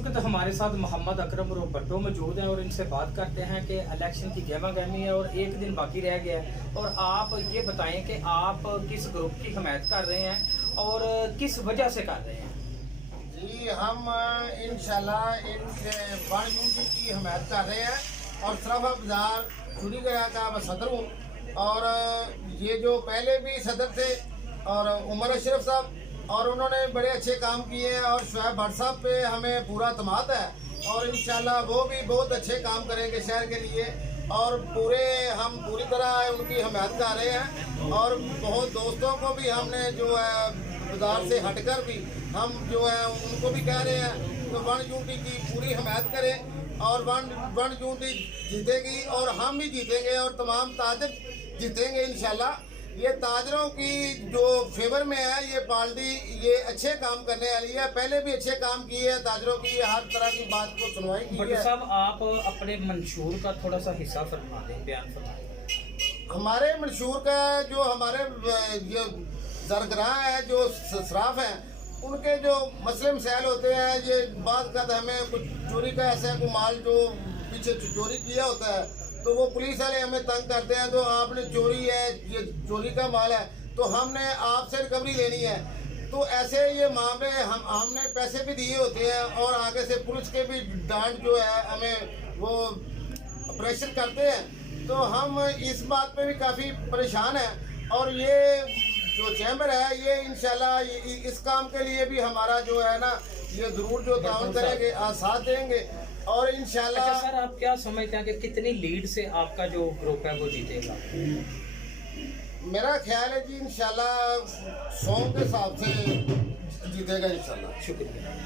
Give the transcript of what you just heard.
वक्त हमारे साथ मोहम्मद अकरम और भट्टो मौजूद हैं और इनसे बात करते हैं कि इलेक्शन की गहमा गहमी है और एक दिन बाकी रह गया है। और आप ये बताएं कि आप किस ग्रुप की हमायत कर रहे हैं और किस वजह से कर रहे हैं? जी, हम इंशाल्लाह इन बण यूनिटी की हमायत कर रहे हैं और सराफा बाजार चूड़ी गया का मैं सदर हूँ। और ये जो पहले भी सदर थे और उमर अशरफ साहब, और उन्होंने बड़े अच्छे काम किए हैं और शुएब भट्ट साहब पे हमें पूरा एतमाद है और इंशाल्लाह वो भी बहुत अच्छे काम करेंगे शहर के लिए। और हम पूरी तरह उनकी हमायत कर रहे हैं और बहुत दोस्तों को भी हमने जो है बाजार से हटकर भी हम जो है उनको भी कह रहे हैं तो बण यूनिटी की पूरी हमायत करें और बण यूनिटी जीतेगी और हम भी जीतेंगे और तमाम ताजर जीतेंगे इंशाल्लाह। ये ताजरों की जो फेवर में है ये पार्टी, ये अच्छे काम करने वाली है। पहले भी अच्छे काम किए हैं ताजरों की, हर तरह की बात को सुनवाई की है। साहब, आप अपने मंशूर का थोड़ा सा हिस्सा फरमा दें, बयान फरमाएं। हमारे मंशूर का जो हमारे जो जरगराह है, जो सराफ हैं, उनके जो मसले मसाइल होते हैं, ये बात का हमें कुछ चोरी का ऐसा कोई माल जो पीछे चोरी किया होता है तो वो पुलिस वाले हमें तंग करते हैं तो आपने चोरी है, ये चोरी का माल है तो हमने आपसे रिकवरी लेनी है। तो ऐसे ये मामले हमने पैसे भी दिए होते हैं और आगे से पुलिस के भी डांट जो है हमें वो प्रेशर करते हैं। तो हम इस बात पे भी काफ़ी परेशान हैं और ये जो चैम्बर है ये इंशाल्लाह इस काम के लिए भी हमारा जो है ना ये ज़रूर जो ताउन करेंगे, साथ देंगे और इंशाल्लाह। अच्छा सर, आप क्या समझते हैं कि कितनी लीड से आपका जो ग्रुप है वो जीतेगा? मेरा ख्याल है जी इंशाल्लाह 100 के हिसाब से जीतेगा इंशाल्लाह। शुक्रिया।